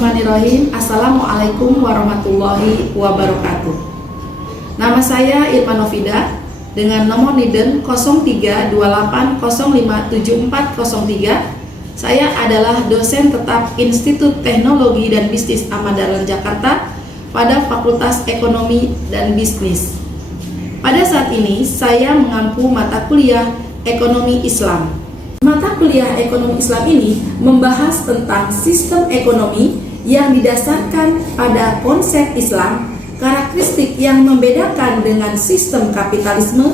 Bismillahirrahmanirrahim. Assalamualaikum warahmatullahi wabarakatuh. Nama saya Irma Novida dengan nomor NIDEN 0328057403. Saya adalah dosen tetap Institut Teknologi dan Bisnis Ahmad Dahlan Jakarta pada Fakultas Ekonomi dan Bisnis. Pada saat ini saya mengampu mata kuliah Ekonomi Islam. Mata kuliah Ekonomi Islam ini membahas tentang sistem ekonomi yang didasarkan pada konsep Islam, karakteristik yang membedakan dengan sistem kapitalisme,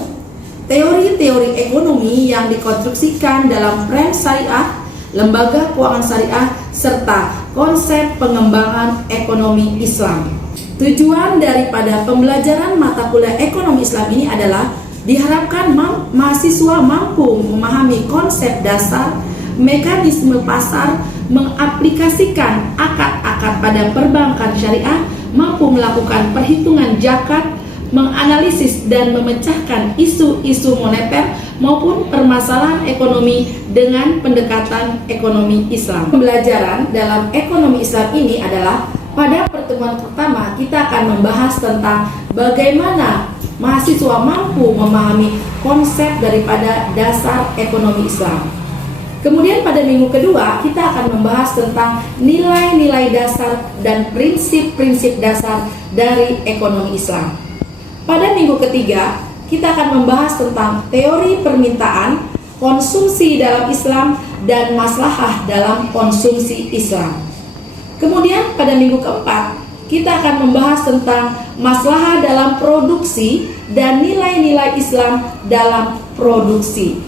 teori-teori ekonomi yang dikonstruksikan dalam frame syariah, lembaga keuangan syariah, serta konsep pengembangan ekonomi Islam. Tujuan daripada pembelajaran mata kuliah Ekonomi Islam ini adalah diharapkan mahasiswa mampu memahami konsep dasar, mekanisme pasar, mengaplikasikan akad-akad pada perbankan syariah, mampu melakukan perhitungan zakat, menganalisis dan memecahkan isu-isu moneter maupun permasalahan ekonomi dengan pendekatan ekonomi Islam. Pembelajaran dalam ekonomi Islam ini adalah pada pertemuan pertama kita akan membahas tentang bagaimana mahasiswa mampu memahami konsep daripada dasar ekonomi Islam. Kemudian pada minggu kedua kita akan membahas tentang nilai-nilai dasar dan prinsip-prinsip dasar dari ekonomi Islam. Pada minggu ketiga kita akan membahas tentang teori permintaan, konsumsi dalam Islam, dan maslahah dalam konsumsi Islam. Kemudian pada minggu keempat kita akan membahas tentang maslahah dalam produksi dan nilai-nilai Islam dalam produksi.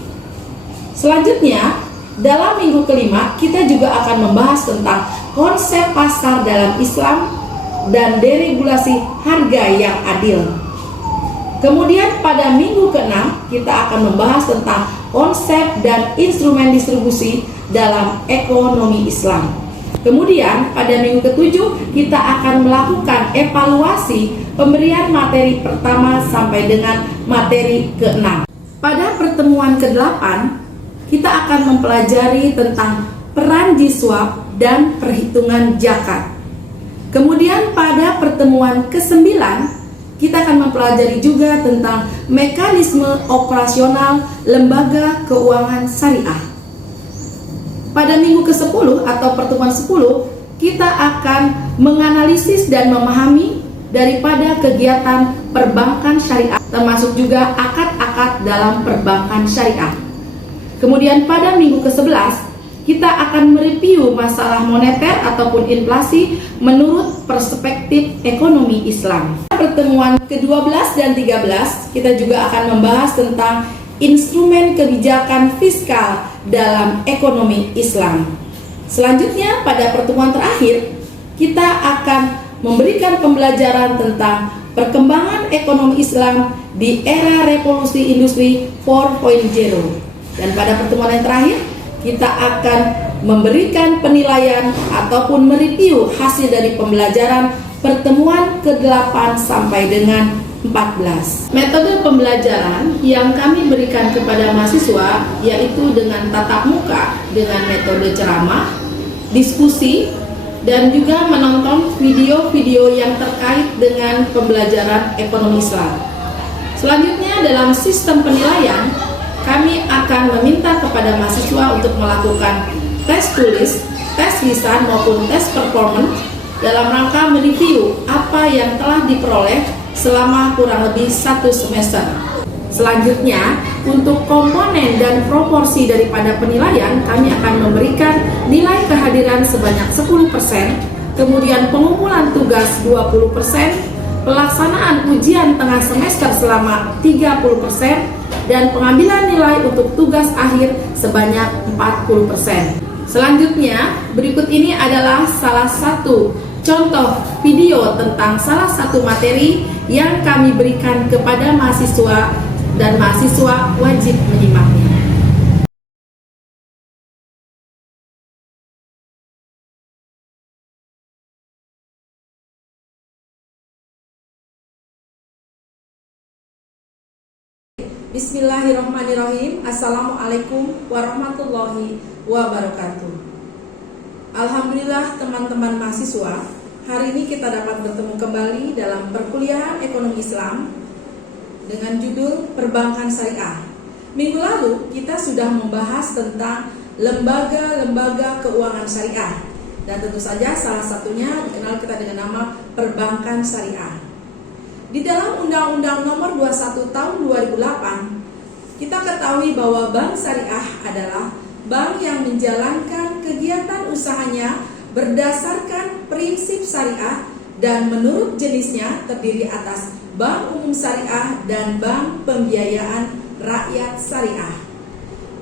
Selanjutnya, dalam minggu kelima kita juga akan membahas tentang konsep pasar dalam Islam dan deregulasi harga yang adil. Kemudian pada minggu keenam kita akan membahas tentang konsep dan instrumen distribusi dalam ekonomi Islam. Kemudian pada minggu ketujuh kita akan melakukan evaluasi pemberian materi pertama sampai dengan materi ke-6. Pada pertemuan ke-8 kita akan mempelajari tentang peran jiswab dan perhitungan zakat. Kemudian pada pertemuan ke-9 kita akan mempelajari juga tentang mekanisme operasional lembaga keuangan syariah. Pada minggu ke-10 atau pertemuan 10 kita akan menganalisis dan memahami daripada kegiatan perbankan syariah, termasuk juga akad-akad dalam perbankan syariah. Kemudian pada minggu ke-11 kita akan mereview masalah moneter ataupun inflasi menurut perspektif ekonomi Islam. Pertemuan ke-12 dan 13 kita juga akan membahas tentang instrumen kebijakan fiskal dalam ekonomi Islam. Selanjutnya pada pertemuan terakhir kita akan memberikan pembelajaran tentang perkembangan ekonomi Islam di era revolusi industri 4.0. Dan pada pertemuan yang terakhir kita akan memberikan penilaian ataupun mereview hasil dari pembelajaran pertemuan ke-8 sampai dengan 14. Metode pembelajaran yang kami berikan kepada mahasiswa yaitu dengan tatap muka, dengan metode ceramah, diskusi, dan juga menonton video-video yang terkait dengan pembelajaran ekonomi Islam. Selanjutnya dalam sistem penilaian kami akan meminta kepada mahasiswa untuk melakukan tes tulis, tes lisan maupun tes performance dalam rangka mereview apa yang telah diperoleh selama kurang lebih 1 semester. Selanjutnya, untuk komponen dan proporsi daripada penilaian, kami akan memberikan nilai kehadiran sebanyak 10%, kemudian pengumpulan tugas 20%, pelaksanaan ujian tengah semester selama 30%, dan pengambilan nilai untuk tugas akhir sebanyak 40%. Selanjutnya, berikut ini adalah salah satu contoh video tentang salah satu materi yang kami berikan kepada mahasiswa, dan mahasiswa wajib menyimaknya. Bismillahirrahmanirrahim. Assalamualaikum warahmatullahi wabarakatuh. Alhamdulillah teman-teman mahasiswa, hari ini kita dapat bertemu kembali dalam perkuliahan ekonomi Islam dengan judul Perbankan Syariah. Minggu lalu kita sudah membahas tentang lembaga-lembaga keuangan syariah, dan tentu saja salah satunya dikenal kita dengan nama Perbankan Syariah. Di dalam Undang-Undang Nomor 21 Tahun 2008, kita ketahui bahwa bank syariah adalah bank yang menjalankan kegiatan usahanya berdasarkan prinsip syariah dan menurut jenisnya terdiri atas bank umum syariah dan bank pembiayaan rakyat syariah.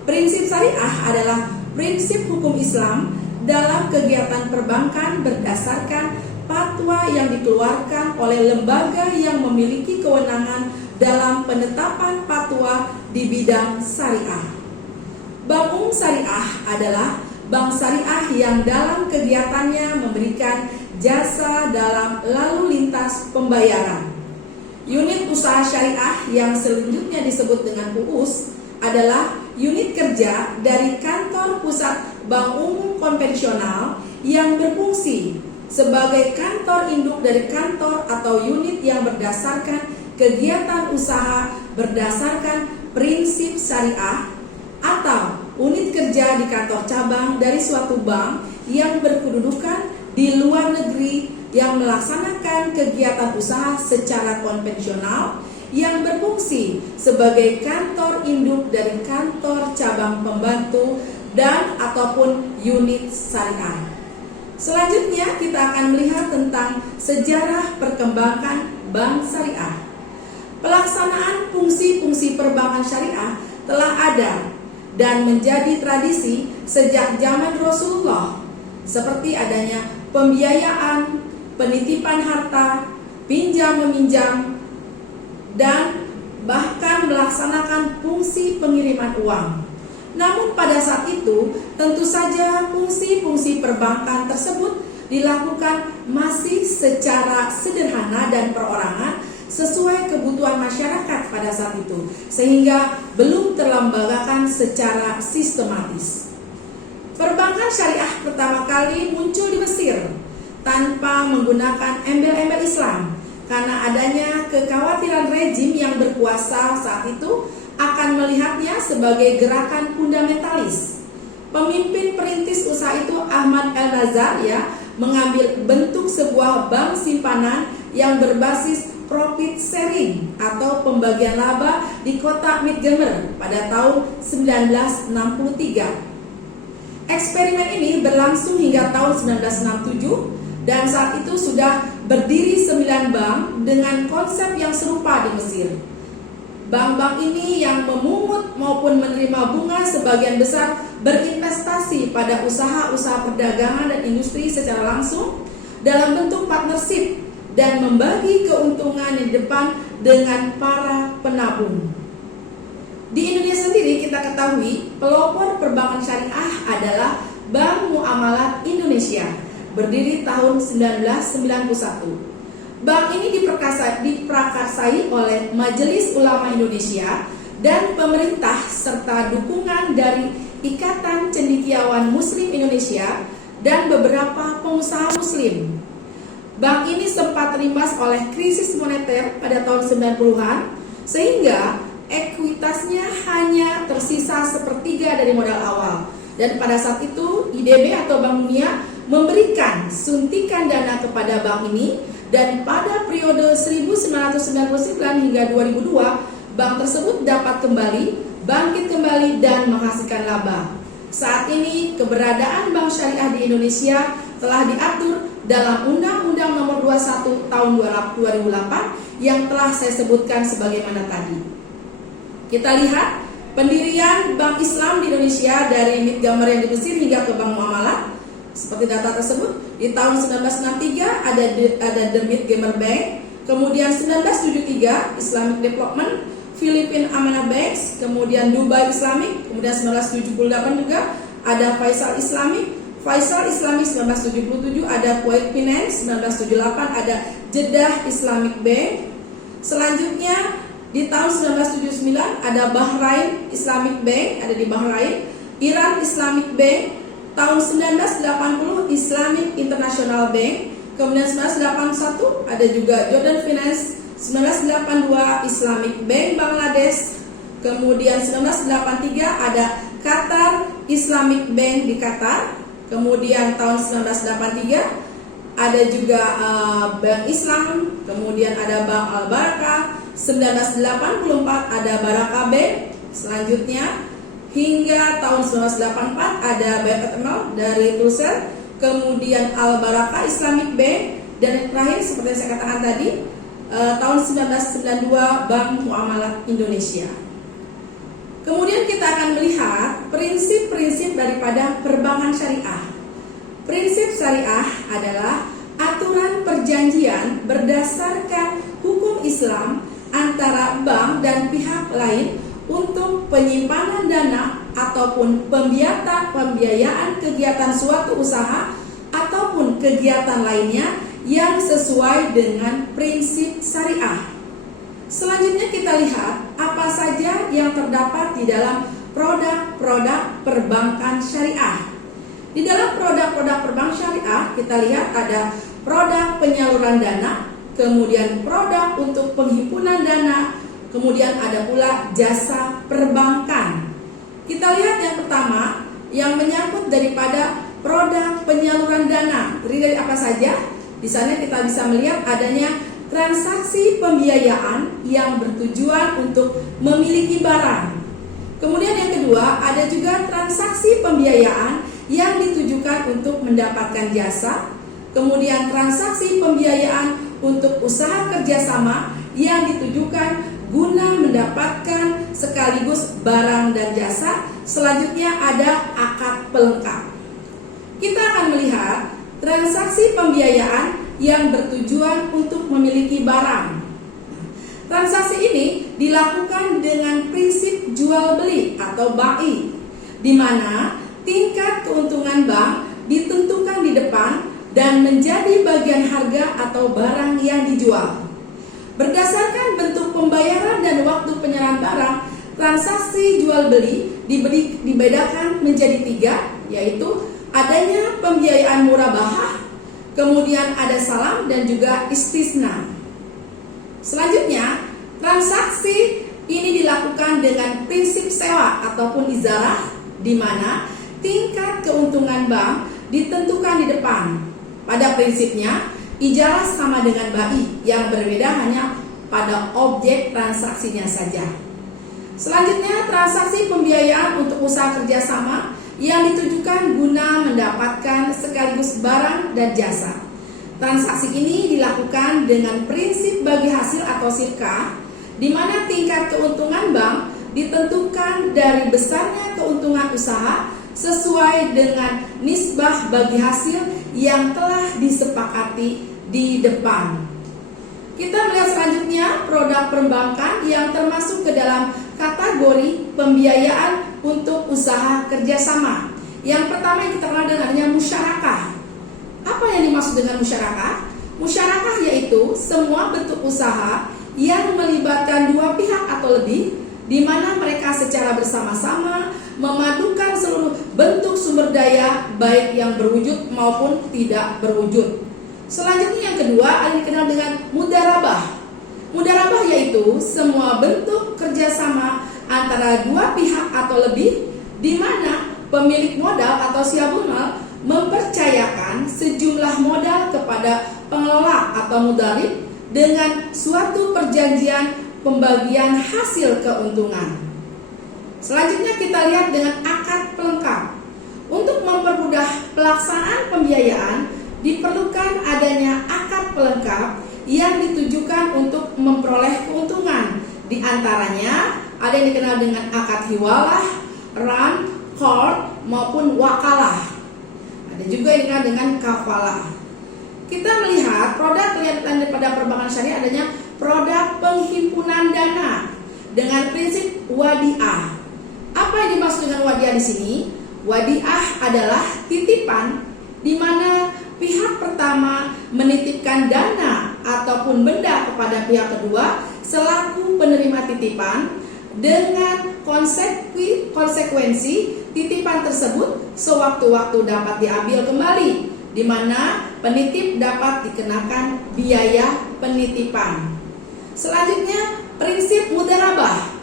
Prinsip syariah adalah prinsip hukum Islam dalam kegiatan perbankan berdasarkan fatwa yang dikeluarkan oleh lembaga yang memiliki kewenangan dalam penetapan fatwa di bidang syariah. Bank umum syariah adalah bank syariah yang dalam kegiatannya memberikan jasa dalam lalu lintas pembayaran. Unit usaha syariah yang selanjutnya disebut dengan UUS adalah unit kerja dari kantor pusat bank umum konvensional yang berfungsi sebagai kantor induk dari kantor atau unit yang berdasarkan kegiatan usaha berdasarkan prinsip syariah, atau unit kerja di kantor cabang dari suatu bank yang berkedudukan di luar negeri yang melaksanakan kegiatan usaha secara konvensional yang berfungsi sebagai kantor induk dari kantor cabang pembantu dan ataupun unit syariah. Selanjutnya kita akan melihat tentang sejarah perkembangan bank syariah. Pelaksanaan fungsi-fungsi perbankan syariah telah ada dan menjadi tradisi sejak zaman Rasulullah, seperti adanya pembiayaan, penitipan harta, pinjam-meminjam, dan bahkan melaksanakan fungsi pengiriman uang. Namun pada saat itu, tentu saja fungsi-fungsi perbankan tersebut dilakukan masih secara sederhana dan perorangan sesuai kebutuhan masyarakat pada saat itu, sehingga belum terlembagakan secara sistematis. Perbankan syariah pertama kali muncul di Mesir tanpa menggunakan embel-embel Islam karena adanya kekhawatiran rejim yang berkuasa saat itu akan melihatnya sebagai gerakan fundamentalis. Pemimpin perintis usaha itu Ahmad Al-Nazar mengambil bentuk sebuah bank simpanan yang berbasis profit sharing atau pembagian laba di kota Midgemer pada tahun 1963. Eksperimen ini berlangsung hingga tahun 1967 dan saat itu sudah berdiri 9 bank dengan konsep yang serupa di Mesir. Bank-bank ini yang memungut maupun menerima bunga sebagian besar berinvestasi pada usaha-usaha perdagangan dan industri secara langsung dalam bentuk partnership dan membagi keuntungan di depan dengan para penabung. Di Indonesia sendiri kita ketahui pelopor perbankan syariah adalah Bank Muamalat Indonesia, berdiri tahun 1991. Bank ini diprakarsai oleh Majelis Ulama Indonesia dan pemerintah serta dukungan dari Ikatan Cendekiawan Muslim Indonesia dan beberapa pengusaha muslim. Bank ini sempat terimbas oleh krisis moneter pada tahun 90-an sehingga ekuitasnya hanya tersisa sepertiga dari modal awal. Dan pada saat itu IDB atau Bank Dunia memberikan suntikan dana kepada bank ini, dan pada periode 1999 hingga 2002 bank tersebut dapat bangkit kembali dan menghasilkan laba. Saat ini keberadaan bank syariah di Indonesia telah diatur dalam Undang-Undang Nomor 21 Tahun 2008 yang telah saya sebutkan sebagaimana tadi. Kita lihat pendirian Bank Islam di Indonesia dari Midgemer yang di Mesir hingga ke Bank Muamalat. Seperti data tersebut, di tahun 1963 ada The Midgemer Bank, kemudian 1973 Islamic Development, Philippine Amanah Banks, kemudian Dubai Islamic, kemudian 1978 juga ada Faisal Islamic 1977, ada Kuwait Finance 1978, ada Jeddah Islamic Bank. Selanjutnya di tahun 1979 ada Bahrain Islamic Bank, ada di Bahrain, Iran Islamic Bank, tahun 1980 Islamic International Bank, kemudian 1981 ada juga Jordan Finance, 1982 Islamic Bank Bangladesh, kemudian 1983 ada Qatar Islamic Bank di Qatar, kemudian tahun 1983 ada juga Bank Islam, kemudian ada Bank Al-Barakah, 1984 ada Barakah Bank, selanjutnya hingga tahun 1984 ada Bank Eternal dari Tulsel, kemudian Al-Barakah Islamic Bank, dan yang terakhir seperti yang saya katakan tadi tahun 1992 Bank Muamalat Indonesia. Kemudian kita akan melihat prinsip-prinsip daripada perbankan syariah. Prinsip syariah adalah aturan perjanjian berdasarkan hukum Islam antara bank dan pihak lain untuk penyimpanan dana ataupun pembiayaan kegiatan suatu usaha ataupun kegiatan lainnya yang sesuai dengan prinsip syariah. Selanjutnya kita lihat apa saja yang terdapat di dalam produk-produk perbankan syariah. Di dalam produk-produk perbankan syariah kita lihat ada produk penyaluran dana, kemudian produk untuk penghimpunan dana, kemudian ada pula jasa perbankan. Kita lihat yang pertama yang menyangkut daripada produk penyaluran dana. Terdiri dari apa saja? Di sana kita bisa melihat adanya transaksi pembiayaan yang bertujuan untuk memiliki barang. Kemudian yang kedua ada juga transaksi pembiayaan yang ditujukan untuk mendapatkan jasa. Kemudian transaksi pembiayaan untuk usaha kerjasama yang ditujukan guna mendapatkan sekaligus barang dan jasa. Selanjutnya ada akad pelengkap. Kita akan melihat transaksi pembiayaan yang bertujuan untuk memiliki barang. Transaksi ini dilakukan dengan prinsip jual beli atau bai, di mana tingkat keuntungan bank ditentukan di depan dan menjadi bagian harga atau barang yang dijual. Berdasarkan bentuk pembayaran dan waktu penyerahan barang, transaksi jual beli dibedakan menjadi 3, yaitu adanya pembiayaan murabahah, kemudian ada salam dan juga istisna. Selanjutnya, transaksi ini dilakukan dengan prinsip sewa ataupun izarah, di mana tingkat keuntungan bank ditentukan di depan. Pada prinsipnya, ijarah sama dengan bai, yang berbeda hanya pada objek transaksinya saja. Selanjutnya, transaksi pembiayaan untuk usaha kerjasama yang ditujukan guna mendapatkan sekaligus barang dan jasa. Transaksi ini dilakukan dengan prinsip bagi hasil atau sirkah, di mana tingkat keuntungan bank ditentukan dari besarnya keuntungan usaha sesuai dengan nisbah bagi hasil yang telah disepakati di depan. Kita melihat selanjutnya produk perbankan yang termasuk ke dalam kategori pembiayaan untuk usaha kerjasama. Yang pertama yang kita kenal dengannya musyarakah. Apa yang dimaksud dengan musyarakah? Musyarakah yaitu semua bentuk usaha yang melibatkan dua pihak atau lebih, di mana mereka secara bersama-sama memadukan seluruh bentuk sumber daya baik yang berwujud maupun tidak berwujud. Selanjutnya yang kedua ada dikenal dengan mudarabah. Mudarabah yaitu semua bentuk kerjasama antara dua pihak atau lebih, di mana pemilik modal atau sahibul mal mempercayakan sejumlah modal kepada pengelola atau mudarib dengan suatu perjanjian pembagian hasil keuntungan. Selanjutnya kita lihat dengan akad pelengkap. Untuk mempermudah pelaksanaan pembiayaan, diperlukan adanya akad pelengkap yang ditujukan untuk memperoleh keuntungan. Di antaranya ada yang dikenal dengan akad hiwalah, ran, qard maupun wakalah. Ada juga yang dikenal dengan kafalah. Kita melihat produk kelihatan daripada perbankan syariah adanya produk penghimpunan dana dengan prinsip wadiah. Apa yang dimaksud dengan wadiah di sini? Wadiah adalah titipan di mana pihak pertama menitipkan dana ataupun benda kepada pihak kedua selaku penerima titipan, dengan konsekuensi titipan tersebut sewaktu-waktu dapat diambil kembali, di mana penitip dapat dikenakan biaya penitipan. Selanjutnya, prinsip mudharabah.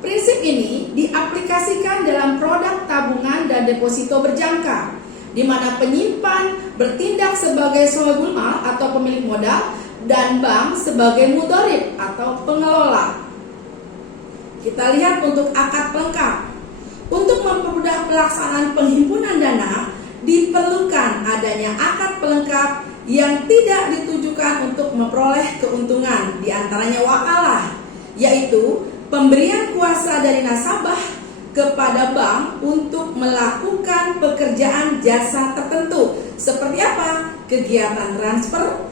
Prinsip ini diaplikasikan dalam produk tabungan dan deposito berjangka, di mana penyimpan bertindak sebagai sohibul mal atau pemilik modal dan bank sebagai mudharib atau pengelola. Kita lihat untuk akad pelengkap. Untuk mempermudah pelaksanaan penghimpunan dana, diperlukan adanya akad pelengkap yang tidak ditujukan untuk memperoleh keuntungan, diantaranya wakalah, yaitu pemberian kuasa dari nasabah kepada bank untuk melakukan pekerjaan jasa tertentu. Seperti apa? Kegiatan transfer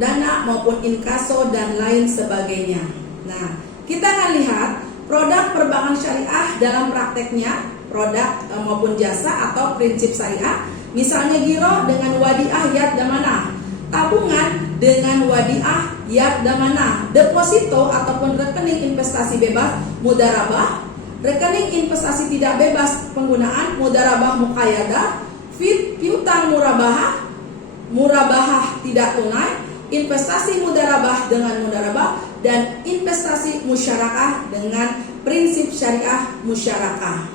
dana maupun inkaso dan lain sebagainya. Nah, kita akan lihat produk perbankan syariah dalam prakteknya, produk maupun jasa atau prinsip syariah. Misalnya giro dengan wadiah yad damanah, tabungan dengan wadiah yad damanah, deposito ataupun rekening investasi bebas mudharabah, rekening investasi tidak bebas penggunaan mudharabah muqayyadah, piutang murabahah tidak tunai, investasi mudharabah dengan mudharabah, dan investasi musyarakah dengan prinsip syariah musyarakah.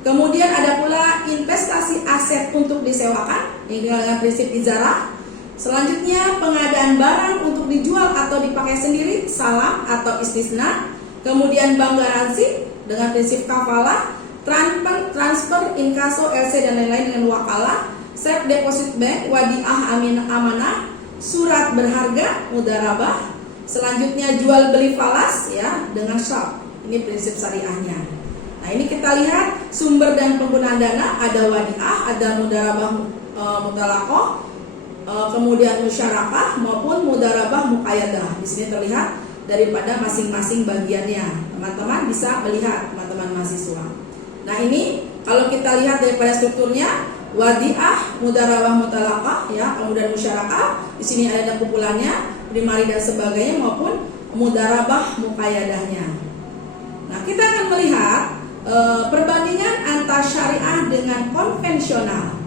Kemudian ada pula investasi aset untuk disewakan dengan prinsip ijarah. Selanjutnya pengadaan barang untuk dijual atau dipakai sendiri, salam atau istisna. Kemudian bank garansi dengan prinsip kafalah, transfer inkaso, LC dan lain-lain dengan wakalah, safe deposit bank, wadiah amanah, surat berharga mudharabah. Selanjutnya jual beli falas ya dengan shop. Ini prinsip syariahnya. Nah, ini kita lihat sumber dan penggunaan dana, ada wadiah, ada mudharabah mutalakoh, kemudian musyarakah maupun mudharabah muqayyadah. Di sini terlihat daripada masing-masing bagiannya. Teman-teman bisa melihat, teman-teman mahasiswa. Nah, ini kalau kita lihat daripada strukturnya, wadiah, mudharabah mutalaqah ya, kemudian musyarakah. Di sini ada kumpulannya, primari dan sebagainya maupun mudharabah muqayyadahnya. Nah, kita akan melihat perbandingan antara syariah dengan konvensional.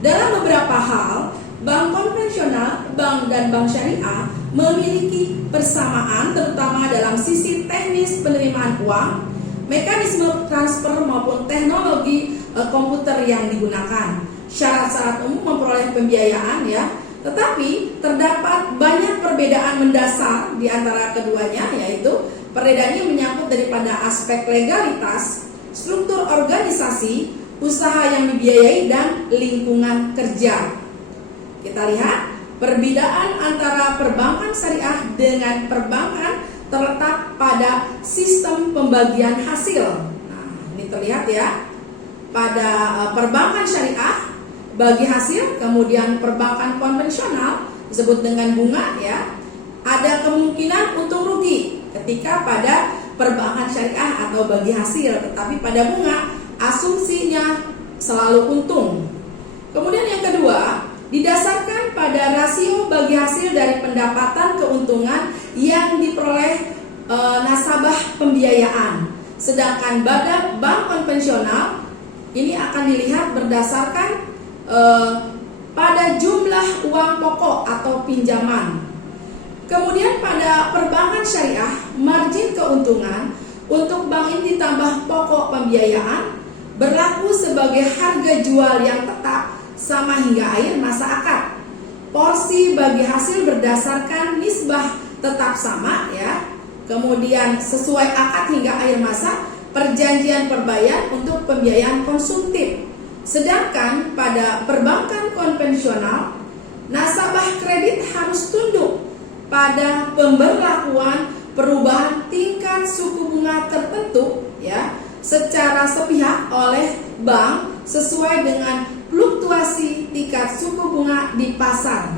Dalam beberapa hal, bank konvensional, bank dan bank syariah memiliki persamaan terutama dalam sisi teknis penerimaan uang, mekanisme transfer maupun teknologi komputer yang digunakan, syarat-syarat umum memperoleh pembiayaan ya. Tetapi terdapat banyak perbedaan mendasar di antara keduanya, yaitu perbedaannya menyangkut daripada aspek legalitas, struktur organisasi, usaha yang dibiayai, dan lingkungan kerja. Kita lihat perbedaan antara perbankan syariah dengan perbankan terletak pada sistem pembagian hasil. Nah, ini terlihat ya. Pada perbankan syariah bagi hasil, kemudian perbankan konvensional disebut dengan bunga ya. Ada kemungkinan untung rugi ketika pada perbankan syariah atau bagi hasil, tetapi pada bunga asumsinya selalu untung. Kemudian yang kedua, didasarkan pada rasio bagi hasil dari pendapatan keuntungan yang diperoleh nasabah pembiayaan. Sedangkan pada bank konvensional ini akan dilihat berdasarkan pada jumlah uang pokok atau pinjaman. Kemudian pada perbankan syariah, margin keuntungan untuk bank ini ditambah pokok pembiayaan berlaku sebagai harga jual yang tetap sama hingga akhir masa akad. Porsi bagi hasil berdasarkan nisbah tetap sama ya. Kemudian sesuai akad hingga akhir masa, perjanjian perbayar untuk pembiayaan konsumtif. Sedangkan pada perbankan konvensional, nasabah kredit harus tunduk pada pemberlakuan perubahan tingkat suku bunga tertentu ya secara sepihak oleh bank sesuai dengan fluktuasi tingkat suku bunga di pasar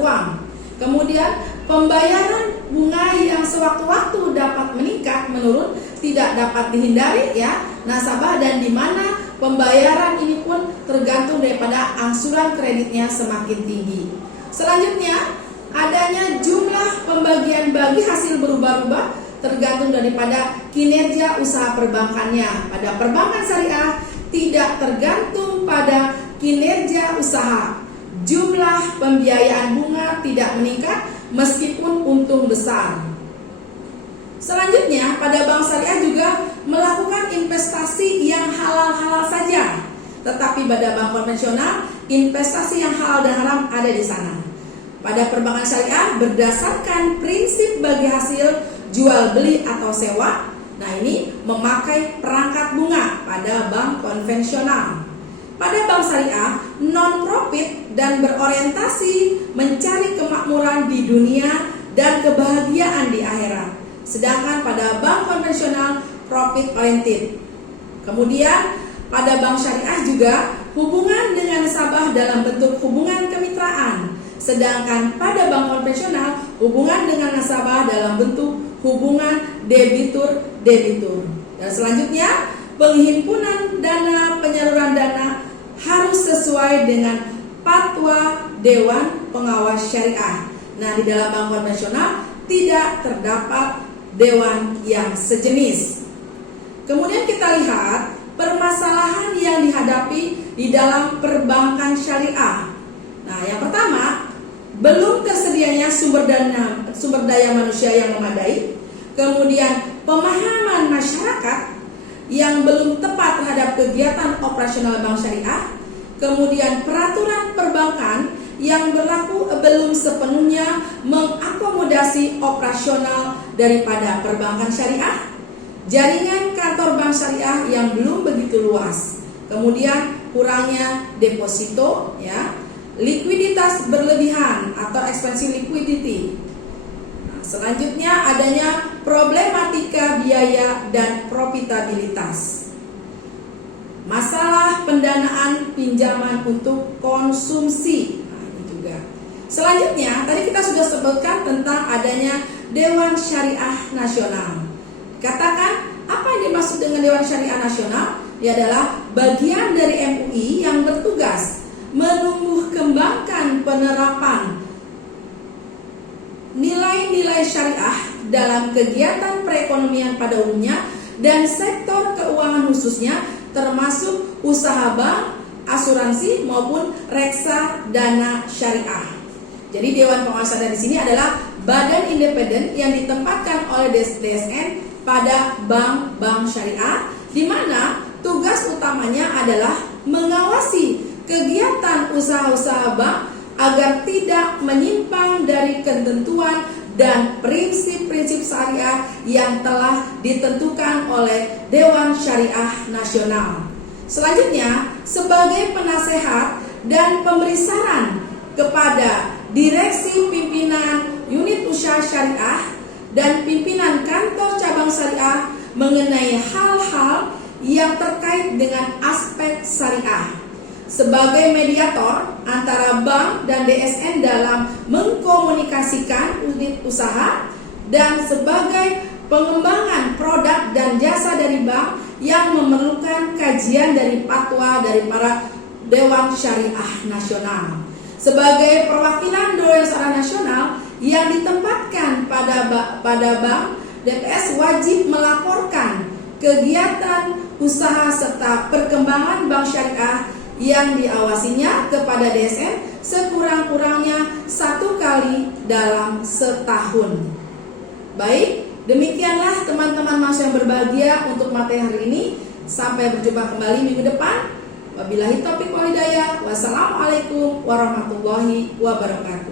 uang. Kemudian pembayaran bunga yang sewaktu-waktu dapat meningkat menurun tidak dapat dihindari ya nasabah, dan di mana pembayaran ini pun tergantung daripada angsuran kreditnya semakin tinggi. Selanjutnya, adanya jumlah pembagian bagi hasil berubah-ubah tergantung daripada kinerja usaha perbankannya. Pada perbankan syariah tidak tergantung pada kinerja usaha. Jumlah pembiayaan bunga tidak meningkat meskipun untung besar. Selanjutnya, pada bank syariah juga melakukan investasi yang halal-halal saja. Tetapi pada bank konvensional, investasi yang halal dan haram ada di sana. Pada perbankan syariah berdasarkan prinsip bagi hasil jual beli atau sewa. Nah, ini memakai perangkat bunga pada bank konvensional. Pada bank syariah non-profit dan berorientasi mencari kemakmuran di dunia dan kebahagiaan di akhirat. Sedangkan pada bank konvensional profit oriented. Kemudian pada bank syariah juga hubungan dengan nasabah dalam bentuk hubungan kemitraan. Sedangkan pada bank konvensional hubungan dengan nasabah dalam bentuk hubungan debitur-debitur. Dan selanjutnya, penghimpunan dana, penyaluran dana harus sesuai dengan fatwa Dewan Pengawas Syariah. Nah, di dalam bank konvensional tidak terdapat dewan yang sejenis. Kemudian kita lihat permasalahan yang dihadapi di dalam perbankan syariah. Nah, yang pertama, belum tersedianya sumber daya manusia yang memadai. Kemudian pemahaman masyarakat yang belum tepat terhadap kegiatan operasional bank syariah. Kemudian peraturan perbankan yang berlaku belum sepenuhnya mengakomodasi operasional daripada perbankan syariah. Jaringan kantor bank syariah yang belum begitu luas. Kemudian kurangnya deposito, ya, likuiditas berlebihan atau expensive liquidity. Nah, selanjutnya adanya problematika biaya dan profitabilitas. Masalah pendanaan pinjaman untuk konsumsi. Nah, ini juga. Selanjutnya, tadi kita sudah sebutkan tentang adanya Dewan Syariah Nasional. Katakan, apa yang dimaksud dengan Dewan Syariah Nasional? Ia adalah bagian dari MUI yang bertugas menumbuh kembangkan penerapan nilai-nilai syariah dalam kegiatan perekonomian pada umumnya dan sektor keuangan khususnya, termasuk usaha bank, asuransi maupun reksa dana syariah. Jadi Dewan Pengawas Syariah di sini adalah badan independen yang ditempatkan oleh DSN pada bank-bank syariah, di mana tugas utamanya adalah mengawasi kegiatan usaha-usaha bank agar tidak menyimpang dari ketentuan dan prinsip-prinsip syariah yang telah ditentukan oleh Dewan Syariah Nasional. Selanjutnya, sebagai penasehat dan pemberi saran kepada direksi pimpinan unit usaha syariah dan pimpinan kantor cabang syariah mengenai hal-hal yang terkait dengan aspek syariah. Sebagai mediator antara bank dan DSN dalam mengkomunikasikan unit usaha dan sebagai pengembangan produk dan jasa dari bank yang memerlukan kajian dari fatwa dari para Dewan Syariah Nasional. Sebagai perwakilan Dewan Syariah Nasional yang ditempatkan pada bank, DPS wajib melaporkan kegiatan usaha serta perkembangan bank syariah yang diawasinya kepada DSN sekurang-kurangnya 1 kali dalam setahun. Baik, demikianlah teman-teman mahasiswa yang berbahagia untuk materi hari ini. Sampai berjumpa kembali minggu depan. Wabillahi taufiq wal hidayah. Wassalamualaikum warahmatullahi wabarakatuh.